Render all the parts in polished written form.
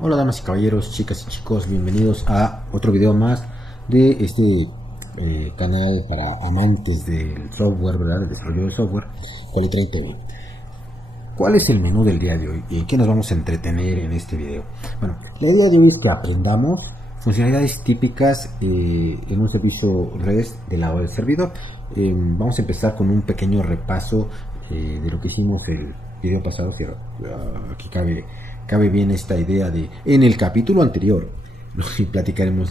Hola damas y caballeros, chicas y chicos, bienvenidos a otro video más de este canal para amantes del software, ¿verdad? Del desarrollo de software, Qualitrain TV. ¿Cuál es el menú del día de hoy? ¿En qué nos vamos a entretener en este video? Bueno, la idea de hoy es que aprendamos funcionalidades típicas en un servicio REST del lado del servidor. Vamos a empezar con un pequeño repaso de lo que hicimos el video pasado. Si aquí cabe bien esta idea de en el capítulo anterior, ¿no? Y platicaremos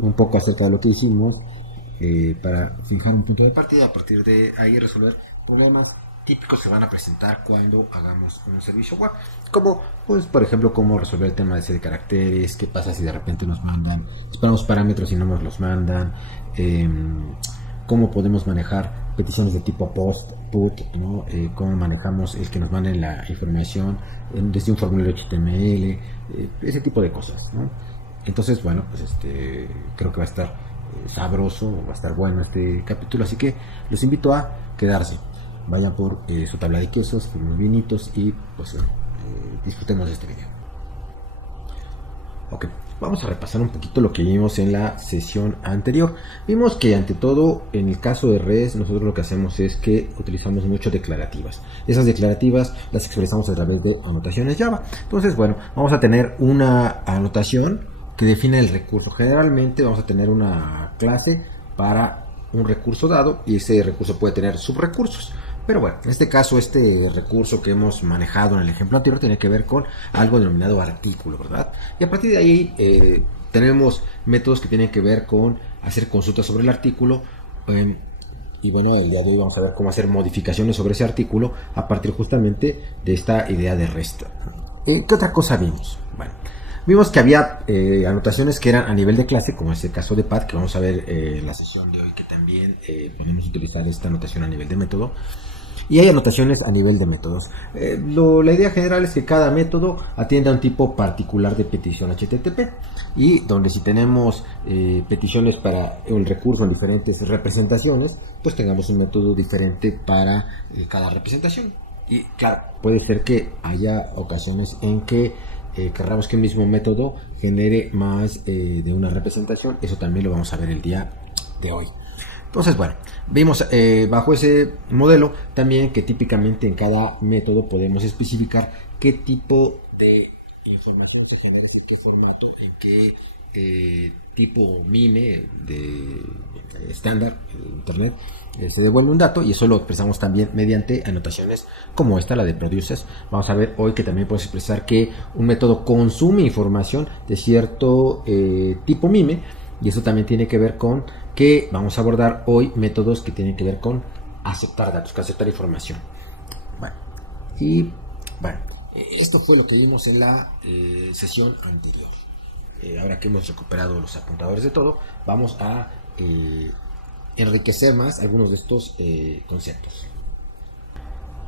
un poco acerca de lo que hicimos para fijar un punto de partida y a partir de ahí resolver problemas típicos que van a presentar cuando hagamos un servicio web, como pues por ejemplo cómo resolver el tema de caracteres, qué pasa si de repente nos mandan, esperamos parámetros y no nos los mandan, cómo podemos manejar peticiones de tipo post, put, ¿no? Cómo manejamos el que nos manden la información desde un formulario HTML, ese tipo de cosas, ¿no? Entonces, bueno, pues creo que va a estar sabroso, va a estar bueno este capítulo, así que los invito a quedarse. Vayan por su tabla de quesos, por unos vinitos y pues bueno, disfrutemos de este video. Ok, vamos a repasar un poquito lo que vimos en la sesión anterior. Vimos que ante todo en el caso de REST nosotros lo que hacemos es que utilizamos mucho declarativas. Esas declarativas las expresamos a través de anotaciones Java. Entonces bueno, vamos a tener una anotación que define el recurso. Generalmente vamos a tener una clase para un recurso dado y ese recurso puede tener subrecursos. Pero bueno, en este caso este recurso que hemos manejado en el ejemplo anterior tiene que ver con algo denominado artículo, ¿verdad? Y a partir de ahí tenemos métodos que tienen que ver con hacer consultas sobre el artículo. Y bueno, el día de hoy vamos a ver cómo hacer modificaciones sobre ese artículo a partir justamente de esta idea de REST. ¿Qué otra cosa vimos? Bueno, vimos que había anotaciones que eran a nivel de clase, como es el caso de path, que vamos a ver en la sesión de hoy, que también podemos utilizar esta anotación a nivel de método. Y hay anotaciones a nivel de métodos. La idea general es que cada método atiende a un tipo particular de petición HTTP. Y donde si tenemos peticiones para el recurso en diferentes representaciones, pues tengamos un método diferente para cada representación. Y claro, puede ser que haya ocasiones en que querramos que un mismo método genere más de una representación. Eso también lo vamos a ver el día de hoy. Entonces, bueno, vimos bajo ese modelo también que típicamente en cada método podemos especificar qué tipo de información se genera, es decir, qué formato, en qué tipo MIME de estándar de internet se devuelve un dato, y eso lo expresamos también mediante anotaciones como esta, la de producers. Vamos a ver hoy que también podemos expresar que un método consume información de cierto tipo MIME, y eso también tiene que ver con que vamos a abordar hoy métodos que tienen que ver con aceptar datos, con aceptar información. Bueno, esto fue lo que vimos en la sesión anterior. Ahora que hemos recuperado los apuntadores de todo, vamos a enriquecer más algunos de estos conceptos.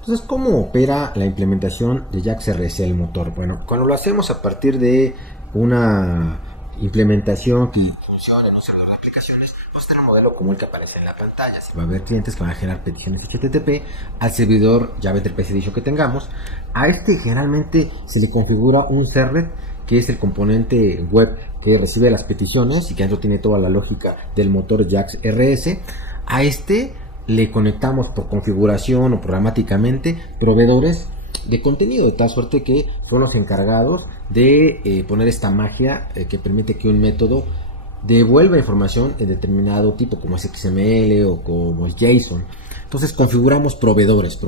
Entonces, ¿cómo opera la implementación de JAX-RS, el motor? Bueno, cuando lo hacemos a partir de una implementación que funcione en un servidor de aplicaciones, vamos a tener un modelo como el que aparece en la pantalla. Si va a haber clientes que van a generar peticiones HTTP al servidor Java Enterprise Edition que tengamos. A generalmente se le configura un servlet, que es el componente web que recibe las peticiones y que dentro tiene toda la lógica del motor JAX-RS. A le conectamos por configuración o programáticamente proveedores de contenido, de tal suerte que son los encargados de poner esta magia que permite que un método devuelva información en determinado tipo, como es XML o como es JSON. Entonces configuramos proveedores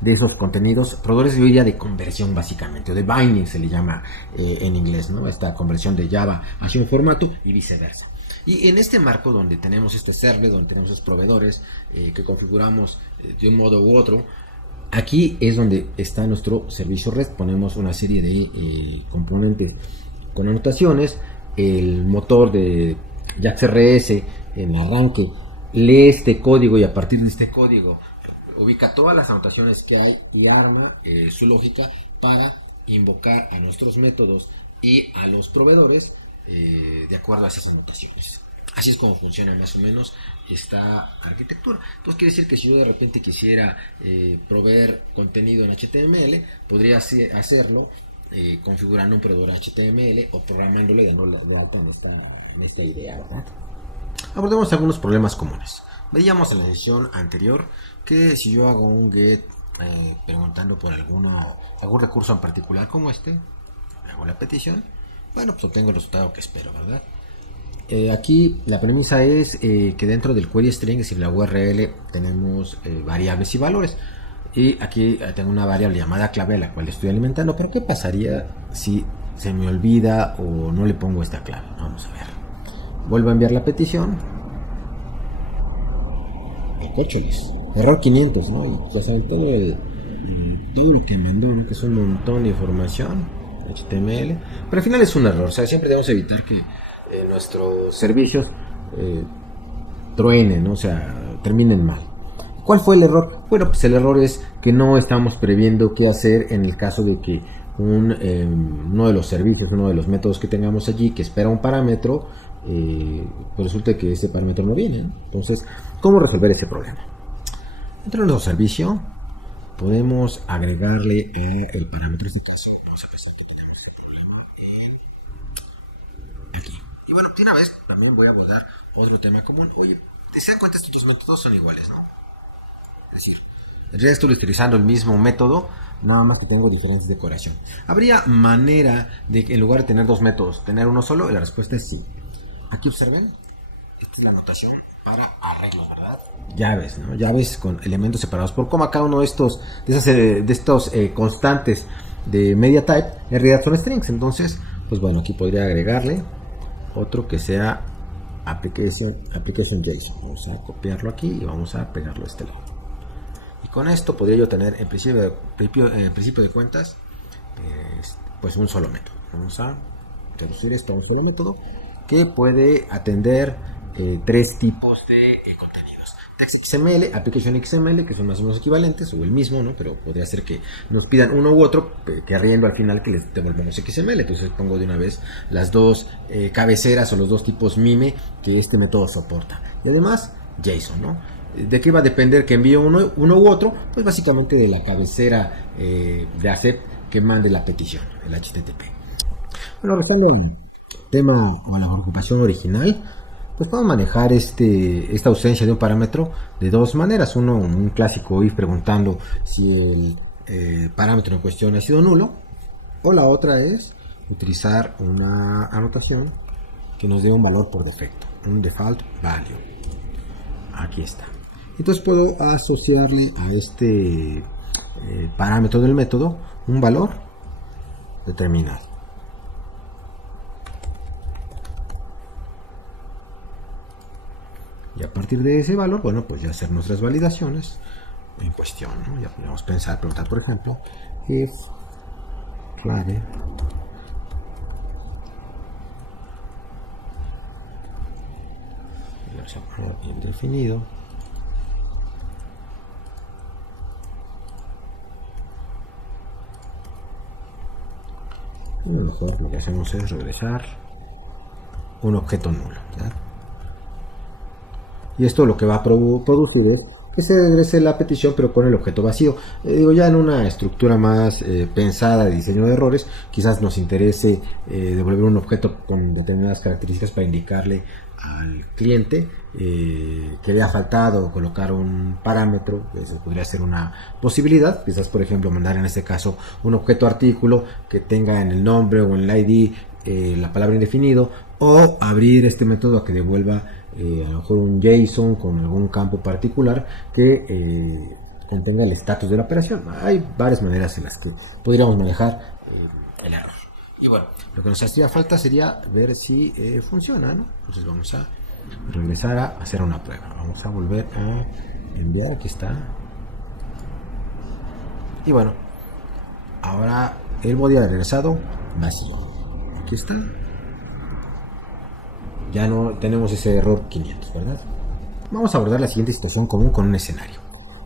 de esos contenidos, proveedores de hoy de conversión básicamente, o de binding se le llama en inglés, ¿no? Esta conversión de Java hacia un formato y viceversa. Y en este marco donde tenemos este server, donde tenemos esos proveedores que configuramos de un modo u otro, aquí es donde está nuestro servicio REST. Ponemos una serie de componentes con anotaciones. El motor de JAX-RS en arranque lee este código y a partir de este código ubica todas las anotaciones que hay y arma su lógica para invocar a nuestros métodos y a los proveedores de acuerdo a esas anotaciones. Así es como funciona más o menos esta arquitectura. Entonces quiere decir que si yo de repente quisiera proveer contenido en HTML, podría hacerlo configurando un proveedor HTML o programándolo y dándole de alta en esta idea, ¿verdad? Abordemos algunos problemas comunes. Veíamos en la sesión anterior que si yo hago un get preguntando por algún recurso en particular como este, hago la petición, bueno, pues obtengo el resultado que espero, ¿verdad? Aquí la premisa es que dentro del query string, es decir, la URL, tenemos variables y valores. Y aquí tengo una variable llamada clave, la cual estoy alimentando. Pero ¿qué pasaría si se me olvida o no le pongo esta clave? Vamos a ver. Vuelvo a enviar la petición. El corcholis. Error 500, ¿no? Y ya saben, todo lo que mandó, ¿no? Que es un montón de información. HTML. Pero al final es un error. O sea, siempre debemos evitar que nuestros servicios truenen, ¿no? O sea, terminen mal. ¿Cuál fue el error? Bueno, pues el error es que no estamos previendo qué hacer en el caso de que uno de los servicios, uno de los métodos que tengamos allí que espera un parámetro, pues resulta que ese parámetro no viene, ¿no? Entonces, ¿cómo resolver ese problema? Dentro de nuestro servicio podemos agregarle a el parámetro. En este caso vamos a pensar que tenemos ese problema en aquí. Y bueno, de una vez también voy a abordar otro tema común. Oye, si se dan cuenta, estos dos métodos son iguales, ¿no? Es decir, en realidad estoy utilizando el mismo método, nada más que tengo diferentes decoración. ¿Habría manera de que en lugar de tener dos métodos, tener uno solo? Y la respuesta es sí. Aquí observen, esta es la notación para arreglos, ¿verdad? Llaves, ¿no? Llaves con elementos separados por coma. Cada uno de estos constantes de media type en realidad son strings. Entonces, pues bueno, aquí podría agregarle otro que sea application JSON. Vamos a copiarlo aquí y vamos a pegarlo a este lado. Y con esto podría yo tener en principio de cuentas pues un solo método. Vamos a reducir esto a un solo método que puede atender tres tipos de contenidos: text XML, application XML, que son más o menos equivalentes o el mismo, ¿no? Pero podría ser que nos pidan uno u otro, queriendo al final que les devolvamos XML. Entonces pongo de una vez las dos cabeceras o los dos tipos MIME que este método soporta. Y además JSON, ¿no? ¿De qué va a depender que envíe uno u otro? Pues básicamente de la cabecera de ACEP que mande la petición, el HTTP. Bueno, regresando al tema o a la preocupación original, pues podemos manejar esta ausencia de un parámetro de dos maneras. Uno, un clásico if preguntando si el parámetro en cuestión ha sido nulo, o la otra es utilizar una anotación que nos dé un valor por defecto, un default value. Aquí está. Entonces puedo asociarle a este parámetro del método un valor determinado. Y a partir de ese valor, bueno, pues ya hacer nuestras validaciones en cuestión, ¿no? Ya podríamos preguntar, por ejemplo, if clave y vamos a poner indefinido. Y a lo mejor lo que hacemos es regresar un objeto nulo, ¿verdad? Y esto lo que va a producir es que se regrese la petición, pero con el objeto vacío. Digo, ya en una estructura más pensada de diseño de errores, quizás nos interese devolver un objeto con determinadas características para indicarle al cliente que le ha faltado colocar un parámetro. Eso podría ser una posibilidad. Quizás, por ejemplo, mandar en este caso un objeto artículo que tenga en el nombre o en el ID la palabra indefinido, o abrir este método a que devuelva a lo mejor un JSON con algún campo particular que contenga el estatus de la operación. Hay varias maneras en las que podríamos manejar el error. Y bueno, lo que nos hacía falta sería ver si funciona, ¿no? Entonces vamos a regresar a hacer una prueba. Vamos a volver a enviar, aquí está. Y bueno, ahora el body ha regresado vacío. Aquí está. Ya no tenemos ese error 500, ¿verdad? Vamos a abordar la siguiente situación común con un escenario.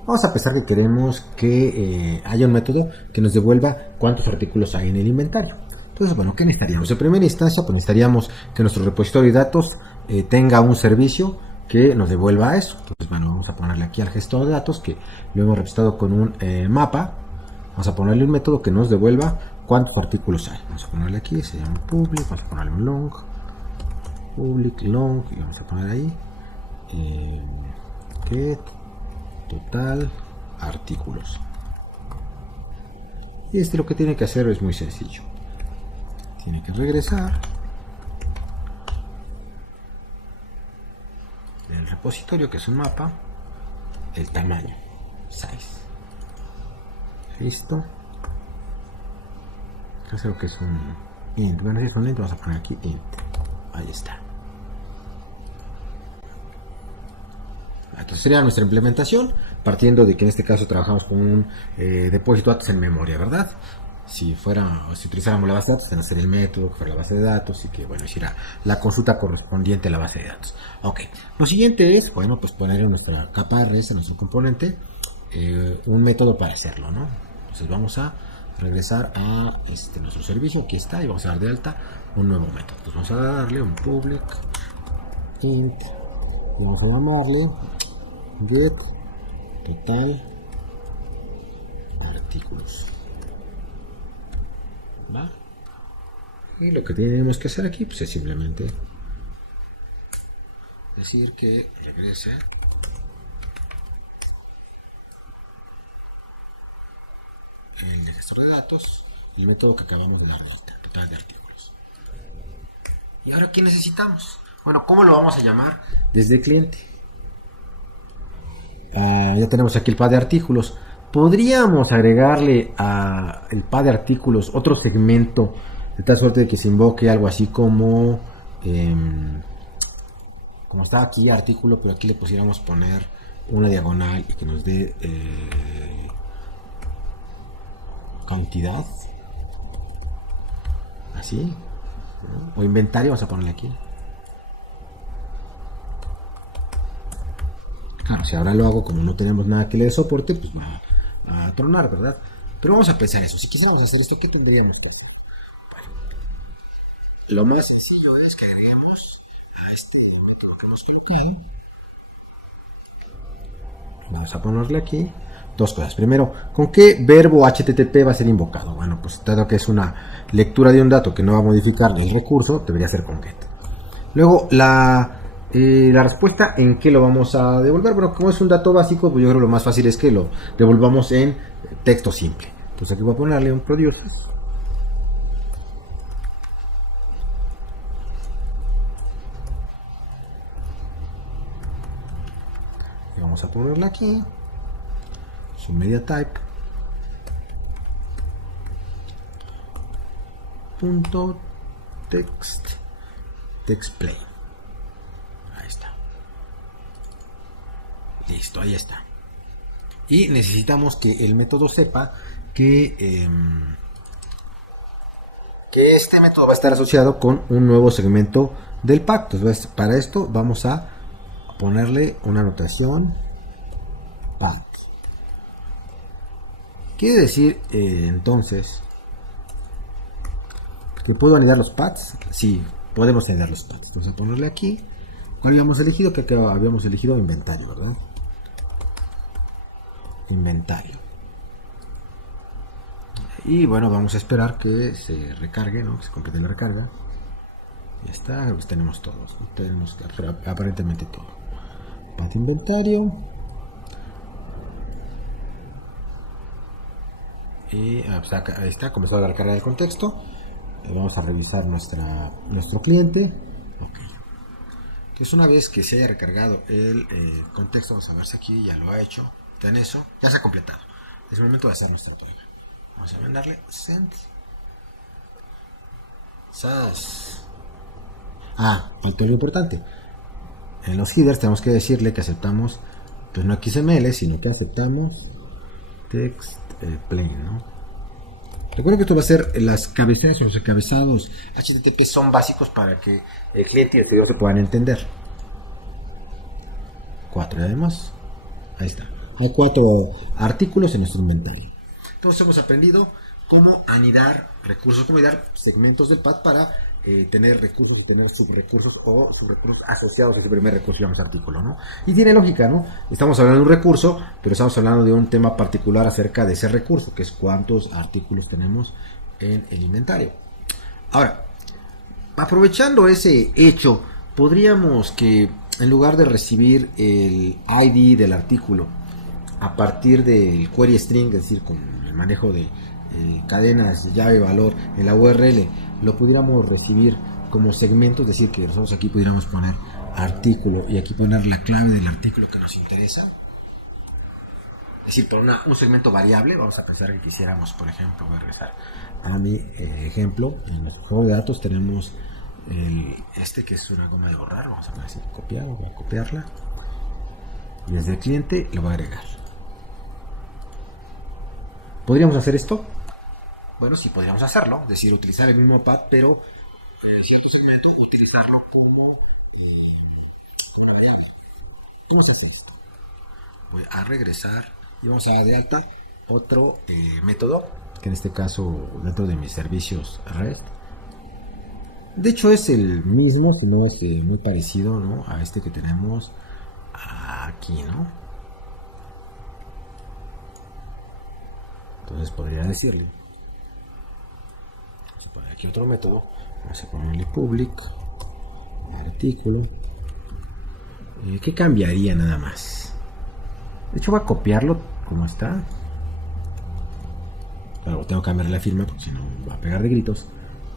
Vamos a pensar que queremos que haya un método que nos devuelva cuántos artículos hay en el inventario. Entonces, bueno, ¿qué necesitaríamos? En primera instancia, pues necesitaríamos que nuestro repositorio de datos tenga un servicio que nos devuelva eso. Entonces, bueno, vamos a ponerle aquí al gestor de datos, que lo hemos representado con un mapa. Vamos a ponerle un método que nos devuelva cuántos artículos hay. Vamos a ponerle aquí, se llama public, vamos a ponerle un long, public long, y vamos a poner ahí get total artículos. Y lo que tiene que hacer es muy sencillo. Tiene que regresar del repositorio, que es un mapa, el tamaño, size. Listo. Creo que es un int. Bueno, si es un int, vamos a poner aquí int. Ahí está. Entonces sería nuestra implementación, partiendo de que en este caso trabajamos con un depósito de datos en memoria, ¿verdad? Si utilizáramos la base de datos, tenemos sería el método que fuera la base de datos y que, bueno, hiciera la consulta correspondiente a la base de datos. Ok, lo siguiente es, bueno, pues poner en nuestra capa RS, en nuestro componente, un método para hacerlo, ¿no? Entonces vamos a regresar a nuestro servicio, aquí está, y vamos a dar de alta un nuevo método. Entonces vamos a darle un public int y vamos a llamarle get total artículos. ¿Va? Y lo que tenemos que hacer aquí, pues, es simplemente decir que regrese el gestor de datos, el método que acabamos de dar de alta, total de artículos. Y ahora, ¿qué necesitamos? Bueno, ¿cómo lo vamos a llamar desde el cliente? Ya tenemos aquí el pad de artículos. Podríamos agregarle a el pad de artículos otro segmento, de tal suerte de que se invoque algo así como está aquí artículo, pero aquí le pusiéramos poner una diagonal y que nos dé cantidad, así, ¿no? O inventario, vamos a ponerle aquí. Claro, si ahora lo hago como no tenemos nada que le dé soporte, pues va a tronar, ¿verdad? Pero vamos a pensar eso. Si quisiéramos hacer esto, ¿qué tendríamos que hacer? Bueno, lo más sencillo es que agreguemos a este método que hemos colocado. Vamos a ponerle aquí dos cosas. Primero, ¿con qué verbo HTTP va a ser invocado? Bueno, pues dado que es una lectura de un dato que no va a modificar el recurso, debería ser con get. Luego, la respuesta, ¿en qué lo vamos a devolver? Bueno, como es un dato básico, pues yo creo que lo más fácil es que lo devolvamos en texto simple. Entonces aquí voy a ponerle un produces. Y vamos a ponerle aquí su media type. Punto text plain. Ahí está. Listo, ahí está. Y necesitamos que el método sepa que este método va a estar asociado con un nuevo segmento del pack. Entonces, para esto vamos a ponerle una anotación path. Quiere decir entonces que puedo anidar los paths. Sí, podemos anidar los paths. Entonces, a ponerle aquí. ¿Cuál habíamos elegido? Creo que habíamos elegido inventario, ¿verdad? Inventario. Y bueno, vamos a esperar que se recargue, ¿no? Que se complete la recarga. Ya está, creo que tenemos todos, ¿no? Tenemos aparentemente todo. Path inventario. Y pues acá, ahí está, comenzó a recargar el contexto. Vamos a revisar nuestro cliente. Ok. Entonces, una vez que se haya recargado el contexto, vamos a ver si aquí ya lo ha hecho. Está en eso, ya se ha completado. Es el momento de hacer nuestra prueba. Vamos a mandarle send. SAS. Faltó algo importante. En los headers tenemos que decirle que aceptamos, pues no XML, sino que aceptamos text plain, ¿no? Recuerden que esto va a ser las cabeceras o los encabezados HTTP son básicos para que el cliente y el servidor se puedan entender. 4, ya vemos. Ahí está. Hay 4 artículos en nuestro inventario. Entonces hemos aprendido cómo anidar recursos, cómo anidar segmentos del pad para tener recursos y tener subrecursos o subrecursos asociados a ese primer recurso, llamamos artículo, ¿no? Y tiene lógica, ¿no? Estamos hablando de un recurso, pero estamos hablando de un tema particular acerca de ese recurso, que es cuántos artículos tenemos en el inventario. Ahora, aprovechando ese hecho, podríamos que en lugar de recibir el ID del artículo a partir del query string, es decir, con el manejo de cadenas, llave, valor en la URL, lo pudiéramos recibir como segmentos, es decir, que nosotros aquí pudiéramos poner artículo y aquí poner la clave del artículo que nos interesa. Es decir, por un segmento variable, vamos a pensar que quisiéramos, por ejemplo, voy a regresar a mi ejemplo, en nuestro juego de datos tenemos este que es una goma de borrar, vamos a poner así, copiar, voy a copiarla y desde el cliente lo voy a agregar. ¿Podríamos hacer esto? Bueno, sí, podríamos hacerlo, es decir, utilizar el mismo pad, pero cierto segmento, utilizarlo como una variable. ¿Cómo se hace esto? Voy a regresar y vamos a dar de alta otro método, que en este caso dentro de mis servicios REST. De hecho es el mismo, si no es muy parecido, ¿no?, a este que tenemos aquí, ¿no? Entonces podría decirle, vamos a poner aquí otro método, vamos a ponerle public artículo. ¿Qué cambiaría nada más? De hecho voy a copiarlo como está. Claro, tengo que cambiar la firma porque si no va a pegar de gritos.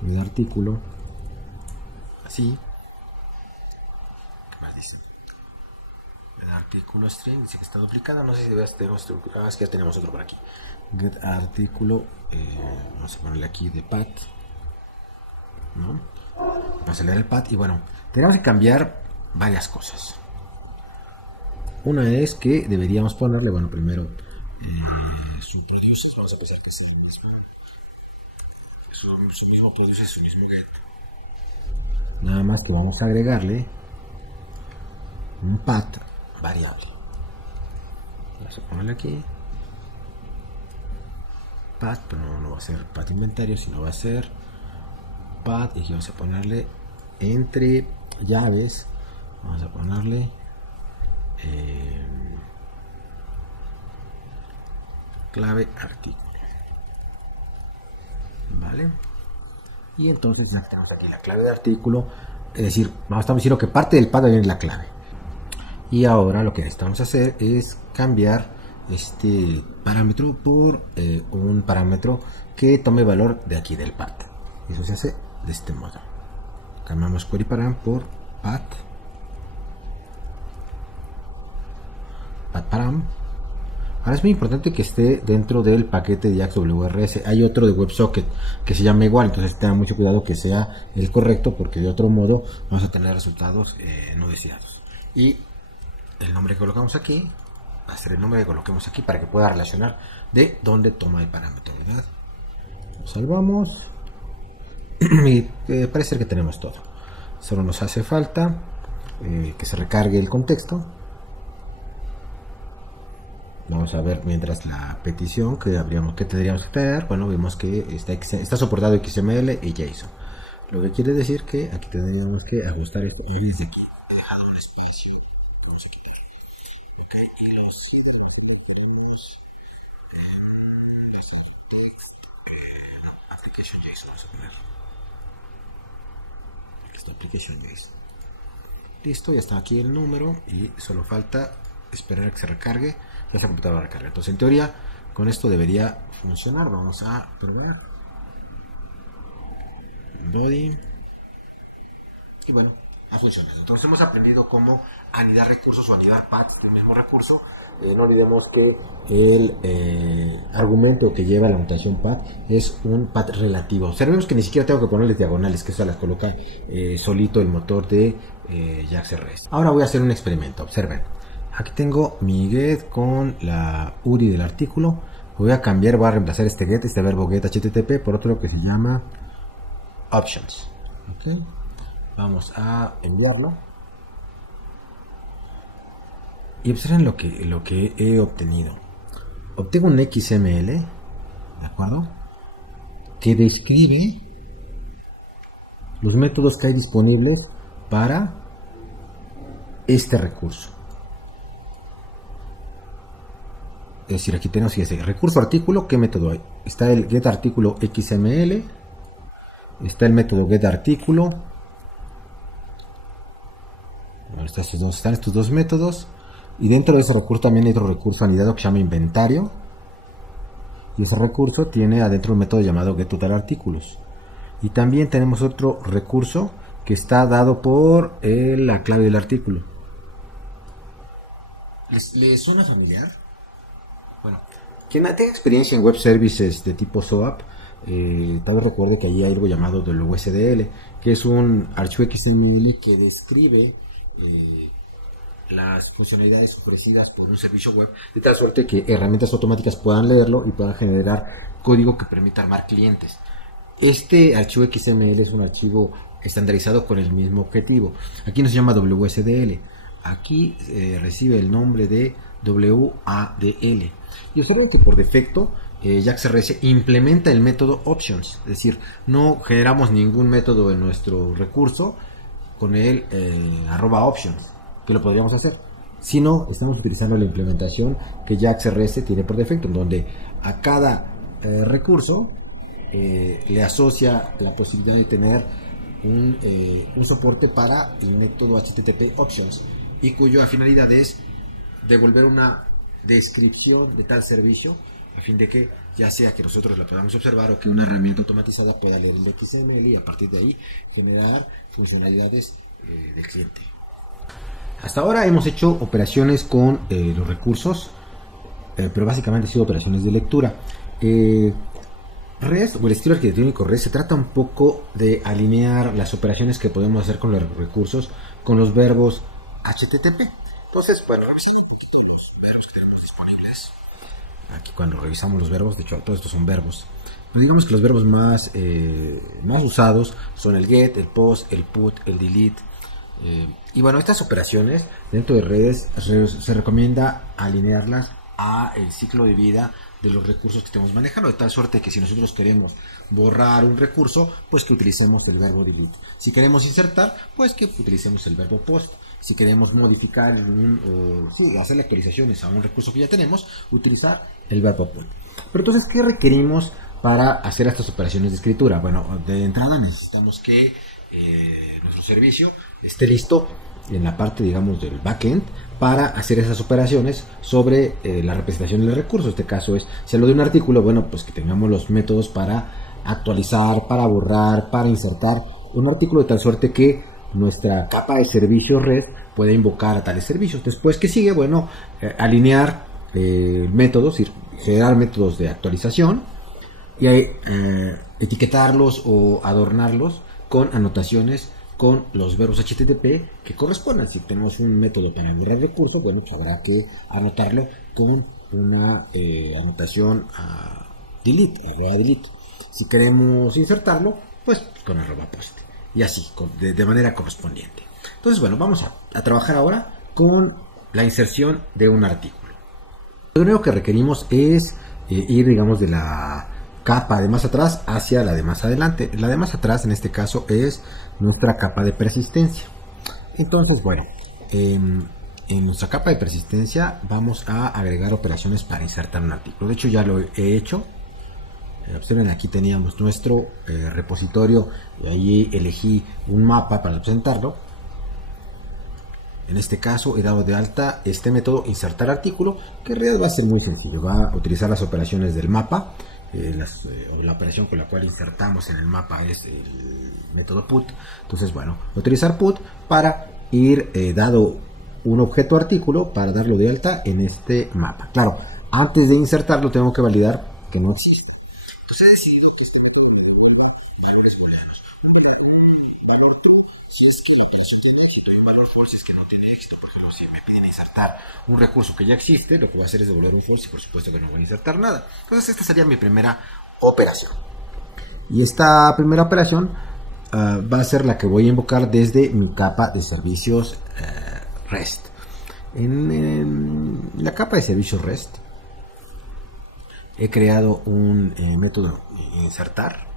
De artículo, así. ¿Qué más dice? De artículo string, dice que está duplicado. No sé si veas, tenemos, es que ya tenemos otro por aquí. Get artículo, vamos a ponerle aquí de path, ¿no? Vamos a leer el path y bueno, tenemos que cambiar varias cosas. Una es que deberíamos ponerle, bueno, primero su producers, vamos a pensar que sea el mismo, su mismo producer y su mismo get. Nada más que vamos a agregarle un path variable. Vamos a ponerle aquí path, pero no va a ser path inventario, sino va a ser path, y aquí vamos a ponerle entre llaves, vamos a ponerle clave artículo, vale. Y entonces ya que tenemos aquí la clave de artículo, es decir, estamos diciendo que parte del path viene en la clave. Y ahora lo que necesitamos hacer es cambiar este parámetro por un parámetro que tome valor de aquí del path. Y eso se hace de este modo. Cambiamos query param por path param. Ahora es muy importante que esté dentro del paquete de Ajax WRS. Hay otro de WebSocket que se llama igual, entonces tengan mucho cuidado que sea el correcto, porque de otro modo vamos a tener resultados no deseados. Y el nombre que colocamos aquí va a ser el nombre que coloquemos aquí para que pueda relacionar de dónde toma el parámetro, ¿verdad? Lo salvamos y parece que tenemos todo. Solo nos hace falta que se recargue el contexto. Vamos a ver mientras la petición que tendríamos que tener. Bueno, vemos que está soportado XML y JSON, lo que quiere decir que aquí tendríamos que ajustar esto. Desde aquí he dejado un espacio que vamos a quitar, ok. Y los headers, vamos a decirle que queremos va a ser text, no, application JSON vamos a poner. Aquí está application JSON. Listo, ya está aquí el número y solo falta esperar a que se recargue. Ya se ha completado la recarga. Entonces en teoría con esto debería funcionar. Vamos a probar body y bueno, ha funcionado. Entonces hemos aprendido cómo anidar recursos o anidar paths de un mismo recurso. No olvidemos que el argumento que lleva la notación path es un path relativo. Observemos que ni siquiera tengo que ponerles diagonales, que eso las coloca solito el motor de Ajax RS. Ahora voy a hacer un experimento. Observen, aquí tengo mi get con la URI del artículo. Voy a cambiar, voy a reemplazar este get, este verbo get HTTP por otro que se llama options. Ok, vamos a enviarlo y observen lo que he obtenido. Obtengo un XML, de acuerdo, que describe los métodos que hay disponibles para este recurso. Es decir, aquí tenemos, fíjense, recurso artículo, ¿qué método hay? Está el getArtículo XML, está el método getArtículo. Bueno, están estos dos métodos. Y dentro de ese recurso también hay otro recurso anidado que se llama inventario. Y ese recurso tiene adentro un método llamado getTotalArtículos. Y también tenemos otro recurso que está dado por la clave del artículo. ¿Les suena familiar? Bueno, quien tenga experiencia en web services de tipo SOAP, tal vez recuerde que allí hay algo llamado WSDL, que es un archivo XML que describe las funcionalidades ofrecidas por un servicio web, de tal suerte que herramientas automáticas puedan leerlo y puedan generar código que permita armar clientes. Este archivo XML es un archivo estandarizado con el mismo objetivo. Aquí no se llama WSDL, aquí recibe el nombre de WADL. Y observen que por defecto JAX-RS implementa el método options, es decir, no generamos ningún método en nuestro recurso con el @options, que lo podríamos hacer, sino estamos utilizando la implementación que JAX-RS tiene por defecto, en donde a cada recurso le asocia la posibilidad de tener un soporte para el método HTTP options, y cuya finalidad es devolver una descripción de tal servicio a fin de que ya sea que nosotros la podamos observar o que una herramienta automatizada pueda leer el XML y a partir de ahí generar funcionalidades del cliente. Hasta ahora hemos hecho operaciones con los recursos, pero básicamente han sido operaciones de lectura. REST o el estilo arquitectónico REST se trata un poco de alinear las operaciones que podemos hacer con los recursos con los verbos HTTP. Entonces, bueno, revisando un poquito los verbos que tenemos disponibles, aquí cuando revisamos los verbos, de hecho todos estos son verbos, pero digamos que los verbos más usados son el get, el post, el put, el delete, y bueno, estas operaciones dentro de redes se recomienda alinearlas a el ciclo de vida de los recursos que estemos manejando, de tal suerte que si nosotros queremos borrar un recurso, pues que utilicemos el verbo delete. Si queremos insertar, pues que utilicemos el verbo post. Si queremos modificar hacerle actualizaciones a un recurso que ya tenemos, utilizar el verbo put. Pero entonces, ¿qué requerimos para hacer estas operaciones de escritura? Bueno, de entrada necesitamos que nuestro servicio esté listo en la parte, digamos, del backend para hacer esas operaciones sobre la representación del recurso. En este caso es, si hablo de un artículo, bueno, pues que tengamos los métodos para actualizar, para borrar, para insertar un artículo de tal suerte que nuestra capa de servicios REST pueda invocar a tales servicios. Después, ¿qué sigue? Bueno, alinear métodos, generar métodos de actualización y etiquetarlos o adornarlos con anotaciones con los verbos HTTP que correspondan. Si tenemos un método para borrar recurso, bueno, pues habrá que anotarlo con una anotación delete, @delete. Si queremos insertarlo, pues con @post. Y así, de manera correspondiente. Entonces, bueno, vamos a trabajar ahora con la inserción de un artículo. Lo primero que requerimos es ir, digamos, de la capa de más atrás hacia la de más adelante. La de más atrás, en este caso, es nuestra capa de persistencia. Entonces, bueno, en nuestra capa de persistencia vamos a agregar operaciones para insertar un artículo. De hecho, ya lo he hecho. Observen, aquí teníamos nuestro repositorio y allí elegí un mapa para representarlo. En este caso he dado de alta este método insertar artículo, que en realidad va a ser muy sencillo. Va a utilizar las operaciones del mapa. La operación con la cual insertamos en el mapa es el método put. Entonces, bueno, voy a utilizar put para ir dado un objeto artículo para darlo de alta en este mapa. Claro, antes de insertarlo tengo que validar que no exista. Entonces he decidido que este método me devuelva valores booleanos. Un valor true si es que la operación tiene éxito y un valor false si es que no tiene éxito. Por ejemplo, si me piden insertar un recurso que ya existe, lo que voy a hacer es devolver un false y por supuesto que no voy a insertar nada. Entonces esta sería mi primera operación. Y esta primera operación va a ser la que voy a invocar desde mi capa de servicios REST. En la capa de servicios REST he creado un método insertar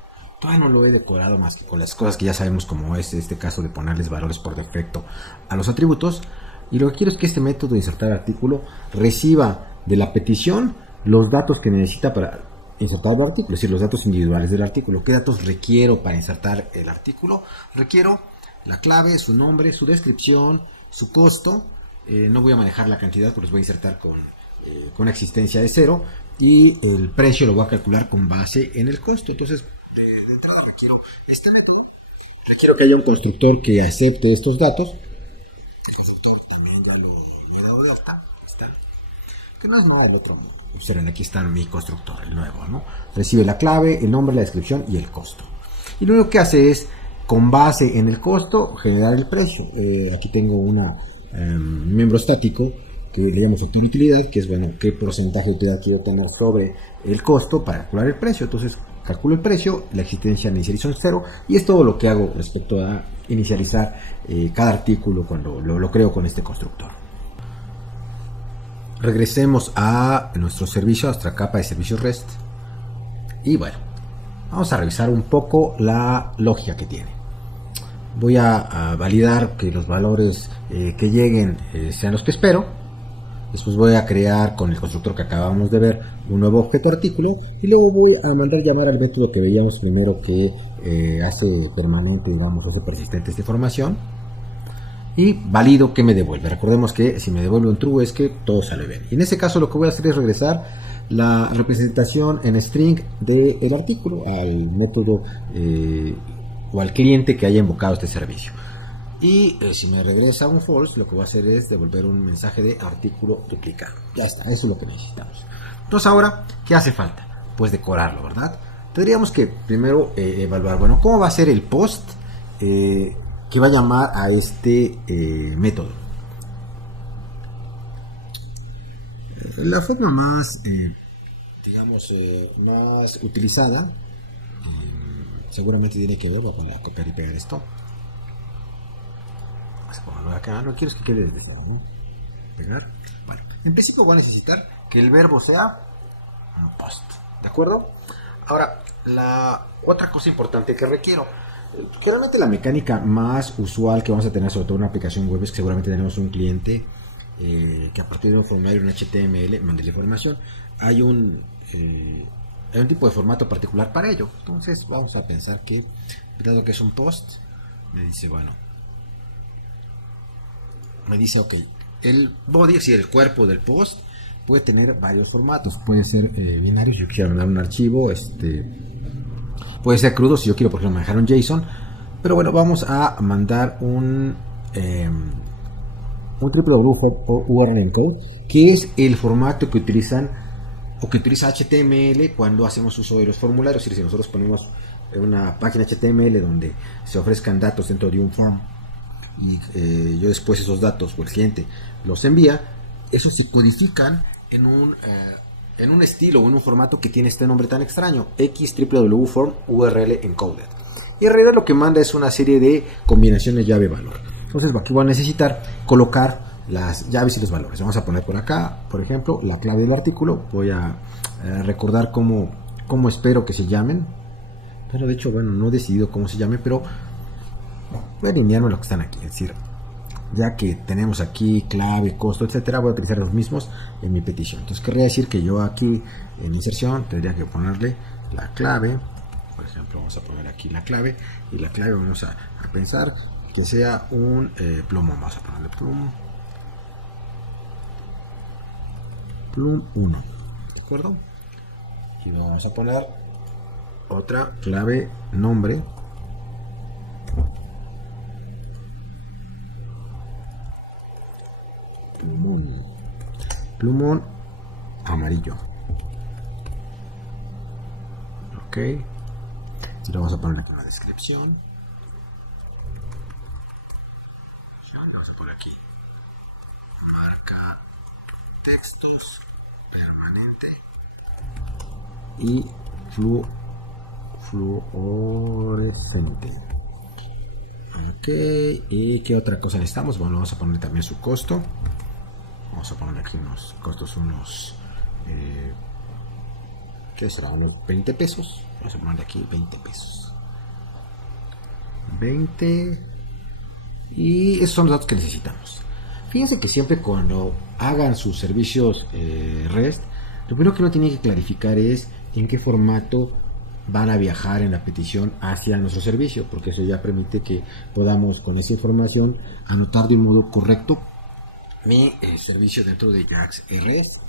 Todavía no lo he decorado más que con las cosas que ya sabemos, como es este caso de ponerles valores por defecto a los atributos. Y lo que quiero es que este método de insertar artículo reciba de la petición los datos que necesita para insertar el artículo, es decir, los datos individuales del artículo. ¿Qué datos requiero para insertar el artículo? Requiero la clave, su nombre, su descripción, su costo. No voy a manejar la cantidad porque los voy a insertar con existencia de 0. Y el precio lo voy a calcular con base en el costo. Entonces, de entrada requiero este método. Requiero que haya un constructor que acepte estos datos. El constructor también ya lo he dado de alta. Está. Que no es nada del otro mundo. Observen, aquí está mi constructor, el nuevo, ¿no? Recibe la clave, el nombre, la descripción y el costo. Y lo único que hace es, con base en el costo, generar el precio. Aquí tengo un miembro estático que le llamo factor de utilidad, que es, bueno, qué porcentaje de utilidad quiero tener sobre el costo para calcular el precio. Entonces calculo el precio, la existencia de inicialización 0, y es todo lo que hago respecto a inicializar cada artículo cuando lo creo con este constructor. Regresemos a nuestro servicio, a nuestra capa de servicios REST, y bueno, vamos a revisar un poco la lógica que tiene. Voy a validar que los valores que lleguen sean los que espero. Después voy a crear con el constructor que acabamos de ver un nuevo objeto artículo, y luego voy a mandar llamar al método que veíamos primero, que hace permanente, digamos, hace persistente esta información, y valido que me devuelve. Recordemos que si me devuelve un true es que todo sale bien. Y en este caso lo que voy a hacer es regresar la representación en string del artículo al método o al cliente que haya invocado este servicio. Y si me regresa un false, lo que voy a hacer es devolver un mensaje de artículo duplicado. Ya está, eso es lo que necesitamos. Entonces ahora, ¿qué hace falta? Pues decorarlo, ¿verdad? Tendríamos que primero evaluar, bueno, ¿cómo va a ser el post que va a llamar a este método? La forma más, digamos, más utilizada, seguramente tiene que ver, voy a poner a copiar y pegar esto. Vamos a ponerlo acá, lo que quiero es que quede desde 0, ¿no? Pegar. Bueno, en principio voy a necesitar que el verbo sea un post, ¿de acuerdo? Ahora, la otra cosa importante que requiero, que realmente la mecánica más usual que vamos a tener, sobre todo en una aplicación web, es que seguramente tenemos un cliente que a partir de un formulario en HTML mande la información. Hay un tipo de formato particular para ello. Entonces vamos a pensar que, dado que es un post, me dice, bueno, me dice, ok, el body, es decir, el cuerpo del post, puede tener varios formatos. Puede ser binario si yo quisiera mandar un archivo, puede ser crudo si yo quiero, por ejemplo, manejar un JSON. Pero bueno, vamos a mandar un www.url encode, que es el formato que utilizan o que utiliza HTML cuando hacemos uso de los formularios. Es decir, si nosotros ponemos una página HTML donde se ofrezcan datos dentro de un form y yo después esos datos o el cliente los envía, esos se codifican en un estilo o en un formato que tiene este nombre tan extraño, XWW form URL encoded. Y en realidad lo que manda es una serie de combinaciones llave-valor. Entonces aquí voy a necesitar colocar las llaves y los valores. Vamos a poner por acá, por ejemplo, la clave del artículo. Voy a recordar cómo espero que se llamen. Bueno, de hecho, bueno, no he decidido cómo se llame, pero voy a alinearme a lo que están aquí. Es decir, ya que tenemos aquí clave, costo, etcétera, voy a utilizar los mismos en mi petición. Entonces querría decir que yo aquí en inserción tendría que ponerle la clave. Por ejemplo, vamos a poner aquí la clave, y la clave vamos a pensar que sea un plumón. Vamos a ponerle plum 1, ¿de acuerdo? Y vamos a poner otra clave nombre plumón amarillo. Ok, y le vamos a poner aquí una descripción y vamos a poner aquí marca textos permanente y fluorescente. Ok, y qué otra cosa necesitamos. Bueno, vamos a poner también su costo. Vamos a poner aquí unos costos, ¿qué será? Unos 20 pesos. Vamos a ponerle aquí 20 pesos. 20. Y esos son los datos que necesitamos. Fíjense que siempre cuando hagan sus servicios REST, lo primero que uno tiene que clarificar es en qué formato van a viajar en la petición hacia nuestro servicio, porque eso ya permite que podamos con esa información anotar de un modo correcto mi servicio dentro de JAX RS.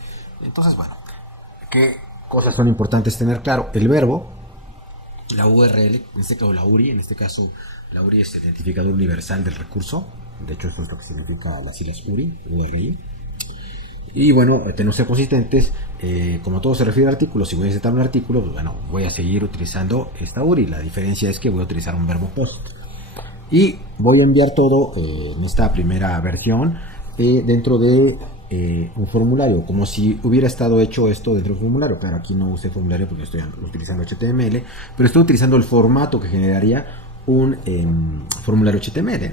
Entonces, bueno, ¿qué cosas son importantes tener claro? El verbo, la URL, en este caso la URI, en este caso la URI es el identificador universal del recurso. De hecho, esto es lo que significa las siglas URI, URI. Y bueno, tenemos que ser consistentes, como todo se refiere a artículos, si voy a insertar un artículo, pues bueno, voy a seguir utilizando esta URI. La diferencia es que voy a utilizar un verbo post. Y voy a enviar todo en esta primera versión dentro de un formulario, como si hubiera estado hecho esto dentro de un formulario. Claro, aquí no usé formulario porque estoy utilizando HTML, pero estoy utilizando el formato que generaría un formulario HTML.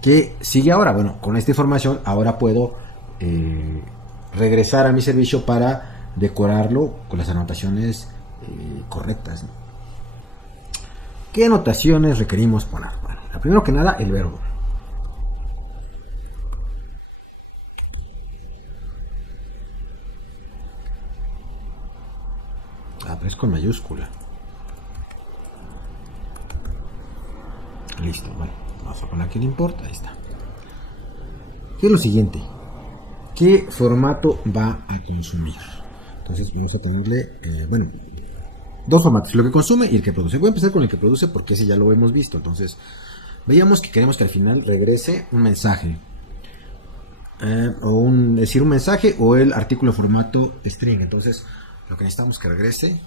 ¿Qué sigue ahora? Bueno, con esta información ahora puedo regresar a mi servicio para decorarlo con las anotaciones correctas, ¿no? ¿Qué anotaciones requerimos poner? Bueno, primero que nada, el verbo. Pero es con mayúscula. Listo, bueno, vamos a poner aquí el import, ahí está. ¿Qué es lo siguiente? ¿Qué formato va a consumir? Entonces vamos a tenerle, bueno, dos formatos, lo que consume y el que produce. Voy a empezar con el que produce porque ese ya lo hemos visto. Entonces, veíamos que queremos que al final regrese un mensaje. Decir un mensaje o el artículo formato string. Entonces, lo que necesitamos es que regrese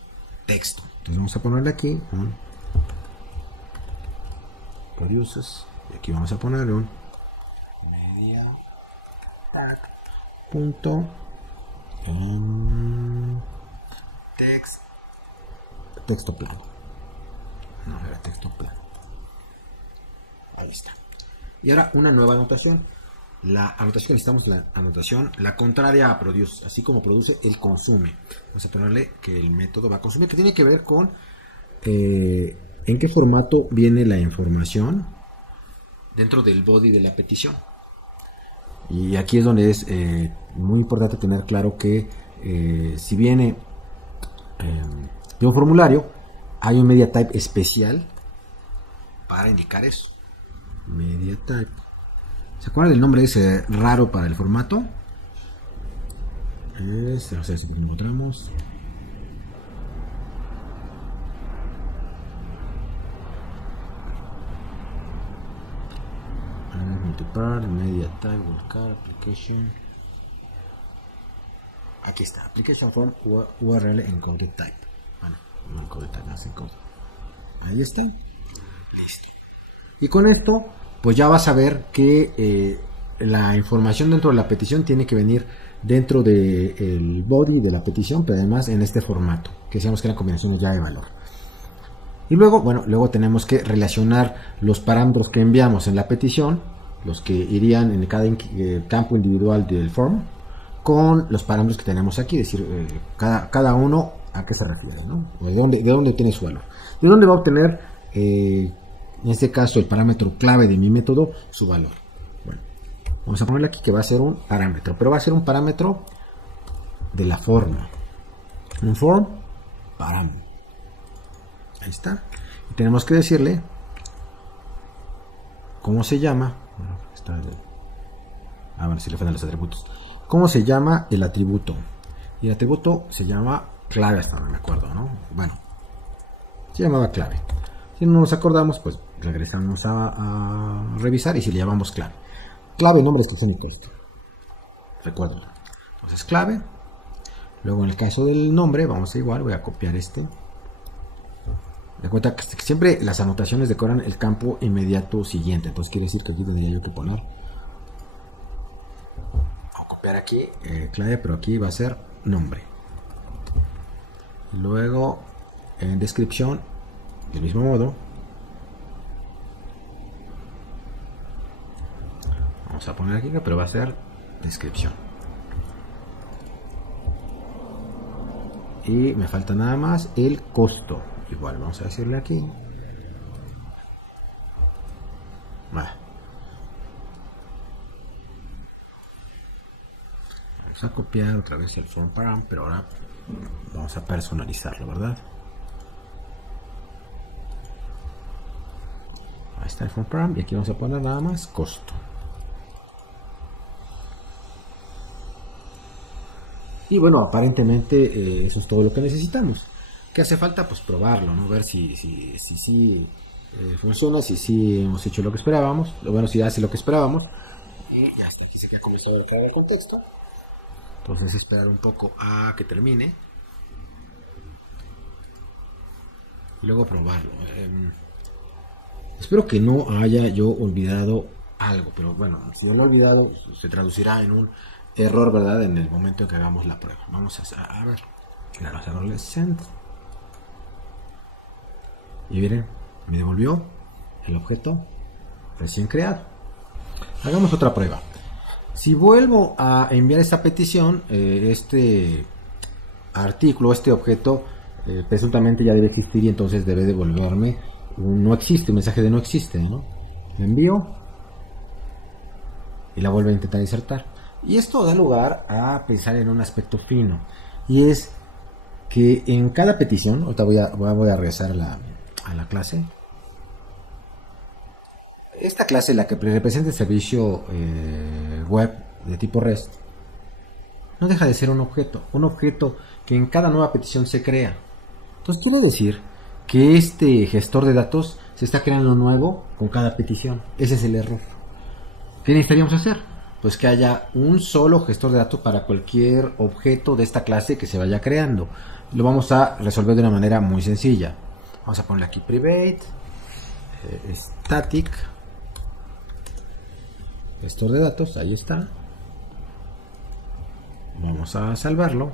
texto. Entonces vamos a ponerle aquí un produces y aquí vamos a ponerle un media tag punto texto plano. No, era texto plano. Ahí está. Y ahora una nueva anotación. La anotación que necesitamos, la anotación, la contraria a produce, así como produce, él consume. Vamos a ponerle que el método va a consumir, que tiene que ver con en qué formato viene la información dentro del body de la petición. Y aquí es donde es muy importante tener claro que si viene de un formulario, hay un media type especial para indicar eso. Media type. ¿Se acuerdan del nombre ese raro para el formato? Vamos a ver si por qué lo encontramos. Multipart, media type, wildcard, application. Aquí está, application form URL encoded type. Bueno, no encoded type, no es encoded. Ahí está. Listo. Y con esto, pues ya vas a ver que la información dentro de la petición tiene que venir dentro del body de la petición, pero además en este formato, que decíamos que eran combinaciones ya de valor. Y luego, bueno, luego tenemos que relacionar los parámetros que enviamos en la petición, los que irían en cada campo individual del form, con los parámetros que tenemos aquí, es decir, cada uno a qué se refiere, ¿no? O de dónde obtiene su valor. De dónde va a obtener, en este caso, el parámetro clave de mi método, su valor. Bueno, vamos a ponerle aquí que va a ser un parámetro, pero va a ser un parámetro de la forma. Un form param. Ahí está. Y tenemos que decirle cómo se llama. Bueno, está vale, si le faltan los atributos. ¿Cómo se llama el atributo? Y el atributo se llama clave, hasta no me acuerdo, ¿no? Bueno, se llamaba clave. Si no nos acordamos, pues regresamos a revisar y si le llamamos clave. Clave, nombre, descripción y costo. Recuérdenlo. Entonces, clave. Luego, en el caso del nombre, vamos a igual, voy a copiar este. De cuenta que siempre las anotaciones decoran el campo inmediato siguiente. Entonces, quiere decir que aquí tendría yo que poner o copiar aquí clave, pero aquí va a ser nombre. Y luego, en descripción, del mismo modo, vamos a poner aquí, pero va a ser descripción. Y me falta nada más el costo. Igual vamos a decirle aquí Bueno, vamos a copiar otra vez el form param, pero ahora vamos a personalizarlo, ¿verdad? Ahí está el form param y aquí vamos a poner nada más costo. Y bueno, aparentemente eso es todo lo que necesitamos. ¿Qué hace falta? Pues probarlo, ¿no? Ver si funciona, si hemos hecho lo que esperábamos. Bueno, si hace lo que esperábamos. Y ya está, aquí se que ha comenzado a cargar el contexto. Entonces esperar un poco a que termine. Y luego probarlo. Espero que no haya yo olvidado algo. Pero bueno, si lo he olvidado, se traducirá en un error, ¿verdad? En el momento en que hagamos la prueba. Vamos a ver. Vamos a darle send. Y miren, me devolvió el objeto recién creado. Hagamos otra prueba. Si vuelvo a enviar esta petición, este artículo, este objeto, presuntamente ya debe existir y entonces debe devolverme un no existe, un mensaje de no existe, ¿no? Le envío y la vuelvo a intentar insertar. Y esto da lugar a pensar en un aspecto fino, y es que en cada petición, ahorita voy a regresar a la clase. Esta clase, la que representa el servicio web de tipo REST, no deja de ser un objeto que en cada nueva petición se crea. Entonces quiere decir que este gestor de datos se está creando nuevo con cada petición. Ese es el error. ¿Qué necesitaríamos hacer? Pues que haya un solo gestor de datos para cualquier objeto de esta clase que se vaya creando. Lo vamos a resolver de una manera muy sencilla. Vamos a ponerle aquí private static gestor de datos, ahí está. Vamos a salvarlo.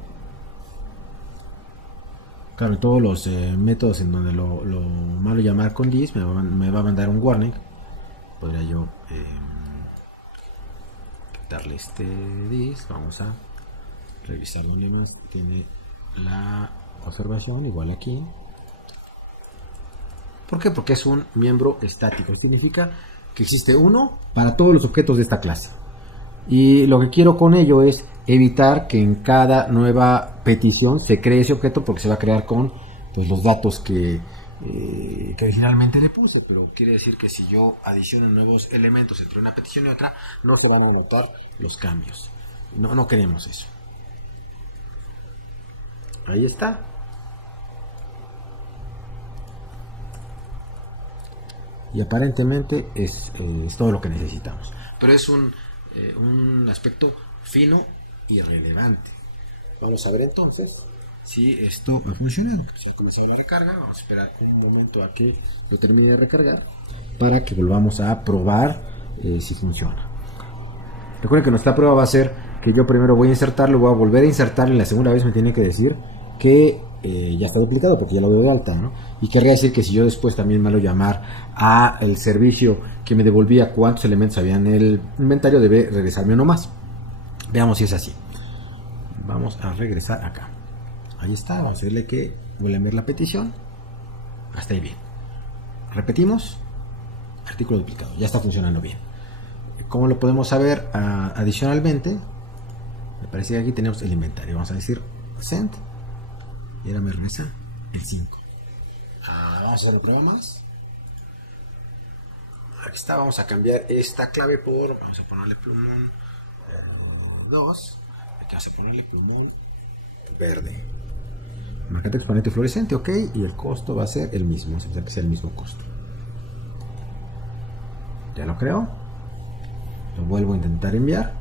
Claro, todos los métodos en donde lo malo llamar con this me va a mandar un warning. Podría yo quitarle este this. Vamos a revisar donde más tiene la observación, igual aquí. ¿Por qué? Porque es un miembro estático. Significa que existe uno para todos los objetos de esta clase. Y lo que quiero con ello es evitar que en cada nueva petición se cree ese objeto, porque se va a crear con pues los datos que originalmente le puse, pero quiere decir que si yo adiciono nuevos elementos entre una petición y otra, no se van a notar los cambios. No queremos eso. Ahí está. Y aparentemente es todo lo que necesitamos, pero es un aspecto fino y relevante. Vamos a ver entonces si esto ha funcionado. Se ha comenzado la recarga. Vamos a esperar un momento a que lo termine de recargar para que volvamos a probar si funciona. Recuerden que nuestra prueba va a ser que yo primero voy a insertarlo, voy a volver a insertarlo, y la segunda vez me tiene que decir que ya está duplicado, porque ya lo doy de alta, ¿no? Y querría decir que si yo después también malo llamar a el servicio que me devolvía cuántos elementos había en el inventario, debe regresarme uno más. Veamos si es así. Vamos a regresar acá. Ahí está. Vamos a decirle que vuelve a enviar la petición. Hasta ahí bien. Repetimos. Artículo duplicado. Ya está funcionando bien. ¿Cómo lo podemos saber? Adicionalmente, me parece que aquí tenemos el inventario. Vamos a decir send. Y ahora me regresa el 5. Vamos a hacer una prueba más. Aquí está. Vamos a cambiar esta clave por, vamos a ponerle plumón 2. Aquí vamos a ponerle plumón verde. Marcate exponente fluorescente, ok. Y el costo va a ser el mismo. Vamos a pensar que sea el mismo costo. Ya lo creo. Lo vuelvo a intentar enviar.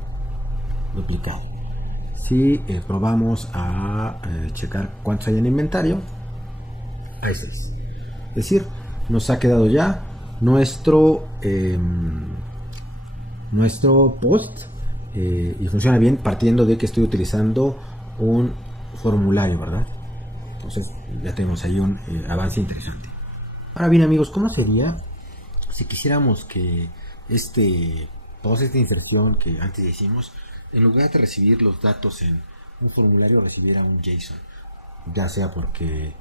Duplicado. Si probamos a checar cuántos hay en inventario, hay 6. Es decir, nos ha quedado ya nuestro post y funciona bien, partiendo de que estoy utilizando un formulario, ¿verdad? Entonces ya tenemos ahí un avance interesante. Ahora bien, amigos, ¿cómo sería si quisiéramos que este post, esta inserción que antes ya hicimos, en lugar de recibir los datos en un formulario, recibiera un JSON? Ya sea porque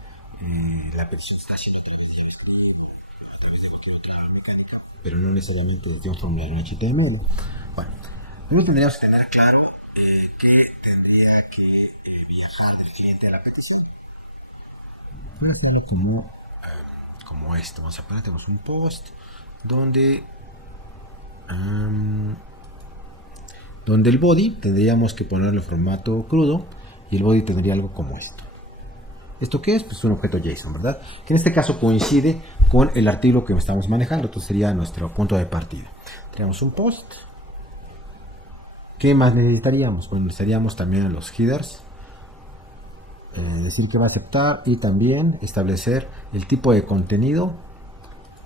la petición se está haciendo a través de JavaScript o a través de cualquier otra mecánica, pero no necesariamente desde un formulario en HTML. Bueno, primero tendríamos que tener claro que tendría que viajar del cliente a la petición. Podría ser algo como esto. Vamos a poner, tenemos un post donde el body tendríamos que ponerlo en formato crudo, y el body tendría algo como esto. ¿Esto qué es? Pues un objeto JSON, ¿verdad? Que en este caso coincide con el artículo que estamos manejando. Entonces sería nuestro punto de partida. Tenemos un post. ¿Qué más necesitaríamos? Bueno, necesitaríamos también los headers. Decir que va a aceptar, y también establecer el tipo de contenido.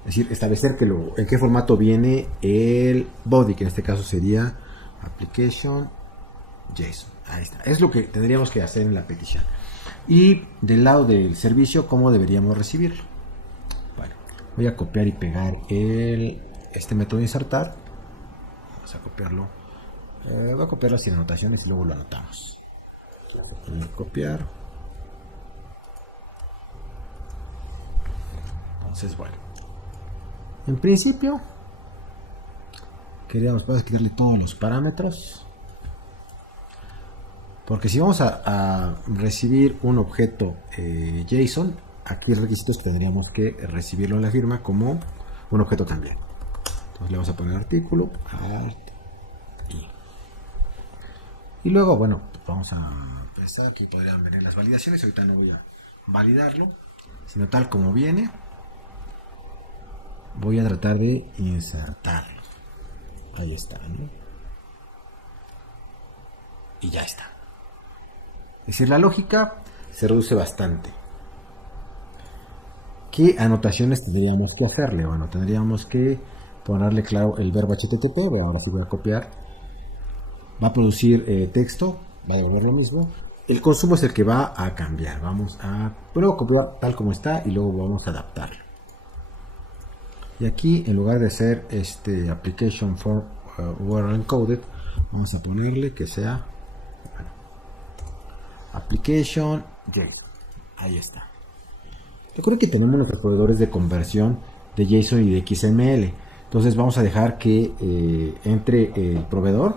Es decir, establecer en qué formato viene el body, que en este caso sería application JSON. Ahí está. Es lo que tendríamos que hacer en la petición. Y del lado del servicio, ¿cómo deberíamos recibirlo? Bueno, voy a copiar y pegar este método de insertar. Vamos a copiarlo. Voy a copiarlo sin anotaciones y luego lo anotamos. Aquí vamos a poner copiar. Entonces, bueno, en principio queríamos quitarle todos los parámetros. Porque si vamos a recibir un objeto JSON, aquí el requisito es que tendríamos que recibirlo en la firma como un objeto también. Entonces le vamos a poner artículo, art, y luego, bueno, vamos a pensar que podrían venir las validaciones. Ahorita no voy a validarlo, sino tal como viene. Voy a tratar de insertarlo. Ahí está, ¿no? Y ya está. Es decir, la lógica se reduce bastante. ¿Qué anotaciones tendríamos que hacerle? Bueno, tendríamos que ponerle claro el verbo HTTP. Ahora sí voy a copiar. Va a producir texto, va a devolver lo mismo. El consumo es el que va a cambiar. Vamos a luego copiar tal como está y luego vamos a adaptarlo. Y aquí, en lugar de ser application for URL encoded, vamos a ponerle que sea application JSON. Ahí está. Recuerden que tenemos nuestros proveedores de conversión de JSON y de XML. Entonces vamos a dejar que entre el proveedor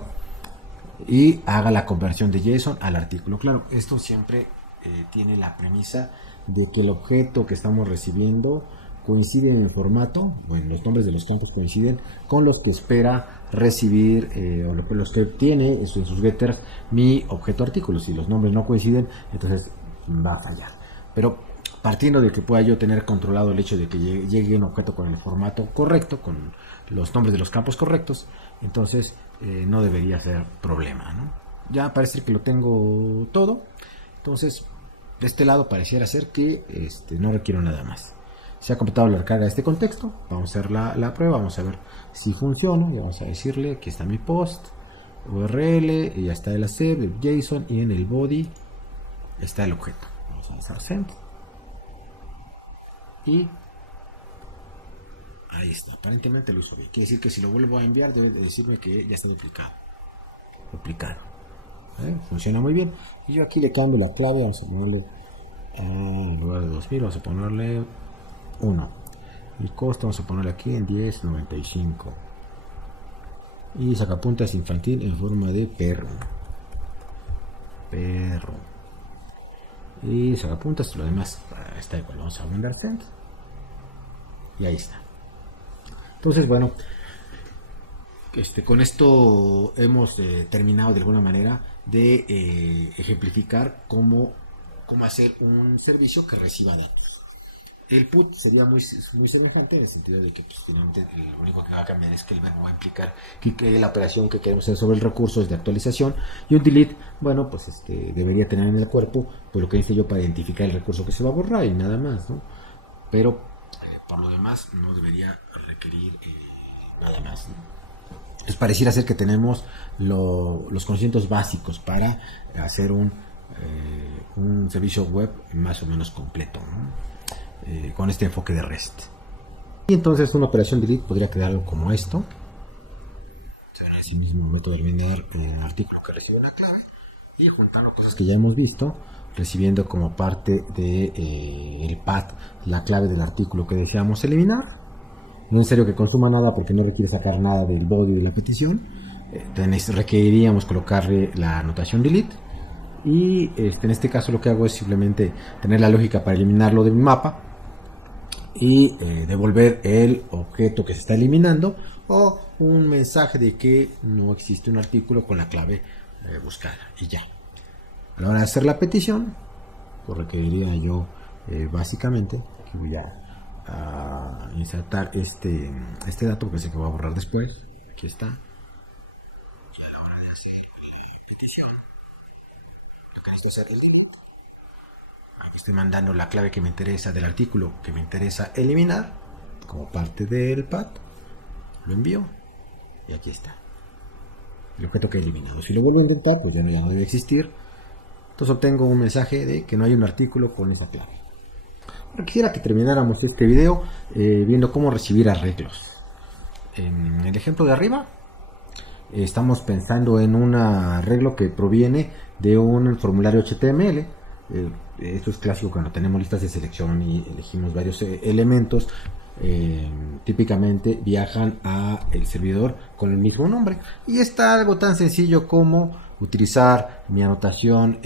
y haga la conversión de JSON al artículo. Claro, esto siempre tiene la premisa de que el objeto que estamos recibiendo coincide en el formato, bueno, los nombres de los campos coinciden con los que espera recibir o los que tiene en sus getters mi objeto artículo. Si los nombres no coinciden, entonces va a fallar. Pero partiendo de que pueda yo tener controlado el hecho de que llegue un objeto con el formato correcto, con los nombres de los campos correctos, entonces no debería ser problema, ¿no? Ya parece que lo tengo todo. Entonces de este lado pareciera ser que no requiero nada más. Se ha completado la recarga de este contexto. Vamos a hacer la prueba, vamos a ver si funciona. Y vamos a decirle, aquí está mi post, URL, y ya está el accept, el JSON, y en el body está el objeto. Vamos a hacer send. Y ahí está, aparentemente lo hizo bien. Quiere decir que si lo vuelvo a enviar debe de decirme que ya está duplicado. Funciona muy bien. Y yo aquí le cambio la clave. Vamos a ponerle en lugar de 2000, vamos a ponerle 1. Y costo vamos a ponerle aquí en 10.95. Y sacapuntas infantil en forma de perro. Y sacapuntas, lo demás está igual. Vamos a mandar send. Y ahí está. Entonces, bueno, con esto hemos terminado de alguna manera de ejemplificar cómo hacer un servicio que reciba datos. El put sería muy semejante en el sentido de que pues, finalmente lo único que va a cambiar es que el verbo va a implicar que la operación que queremos hacer sobre el recurso es de actualización, y un delete, bueno, pues debería tener en el cuerpo pues lo que necesito yo para identificar el recurso que se va a borrar y nada más, ¿no? Pero por lo demás no debería requerir nada más, ¿no? Entonces pareciera ser que tenemos los conocimientos básicos para hacer un servicio web más o menos completo, ¿no? Con este enfoque de REST. Y entonces una operación delete podría quedar algo como esto. Se ve en ese mismo método de eliminar artículo que recibe una clave, y juntando cosas que ya hemos visto, recibiendo como parte de el path la clave del artículo que deseamos eliminar. No es necesario que consuma nada porque no requiere sacar nada del body de la petición. Requeriríamos colocarle la anotación delete. Y en este caso lo que hago es simplemente tener la lógica para eliminarlo de mi mapa y devolver el objeto que se está eliminando o un mensaje de que no existe un artículo con la clave buscada, y ya. A la hora de hacer la petición, pues requeriría yo básicamente que voy a insertar este dato, porque sé que voy a borrar después. Aquí está. Y a la hora de hacer la petición, lo que necesito hacer el delete. Aquí estoy mandando la clave que me interesa del artículo que me interesa eliminar como parte del path. Lo envío y aquí está el objeto que he eliminado. Si lo vuelvo a intentar, pues ya no debe existir. Entonces obtengo un mensaje de que no hay un artículo con esa clave. Ahora quisiera que termináramos este video viendo cómo recibir arreglos. En el ejemplo de arriba estamos pensando en un arreglo que proviene de un formulario HTML. Esto es clásico cuando tenemos listas de selección y elegimos varios elementos. Típicamente viajan a el servidor con el mismo nombre, y está algo tan sencillo como utilizar mi anotación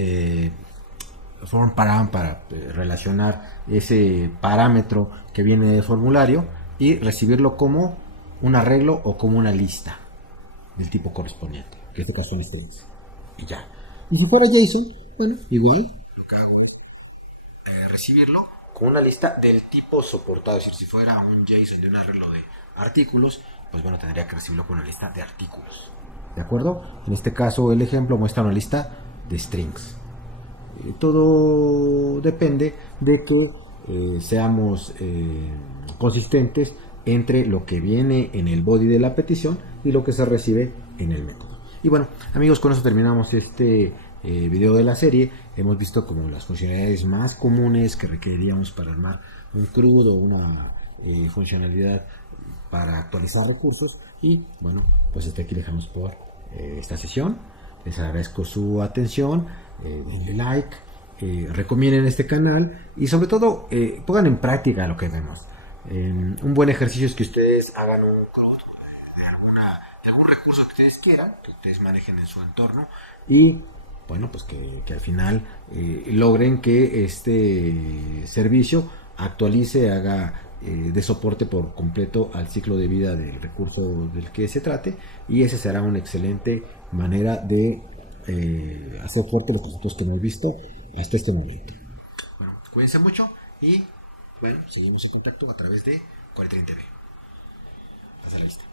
form param para relacionar ese parámetro que viene del formulario y recibirlo como un arreglo o como una lista del tipo correspondiente, que en este caso son strings, y ya. Y si fuera JSON, bueno, igual lo que hago es recibirlo con una lista del tipo soportado. Es decir, si fuera un JSON de un arreglo de artículos, pues bueno, tendría que recibirlo con una lista de artículos, ¿de acuerdo? En este caso el ejemplo muestra una lista de strings. Todo depende de que seamos consistentes entre lo que viene en el body de la petición y lo que se recibe en el método. Y bueno, amigos, con eso terminamos este video de la serie. Hemos visto como las funcionalidades más comunes que requeriríamos para armar un CRUD o una funcionalidad para actualizar recursos. Y bueno, pues hasta aquí dejamos por esta sesión. Les agradezco su atención, denle like, recomienden este canal y sobre todo pongan en práctica lo que vemos. Un buen ejercicio es que ustedes hagan un CRUD de algún recurso que ustedes quieran, que ustedes manejen en su entorno, y bueno, pues que al final logren que este servicio actualice, haga de soporte por completo al ciclo de vida del recurso del que se trate, y esa será una excelente manera de hacer fuerte los conceptos que hemos visto hasta este momento. Bueno, cuídense mucho y bueno, seguimos en contacto a través de 4030 TV. Hasta la vista.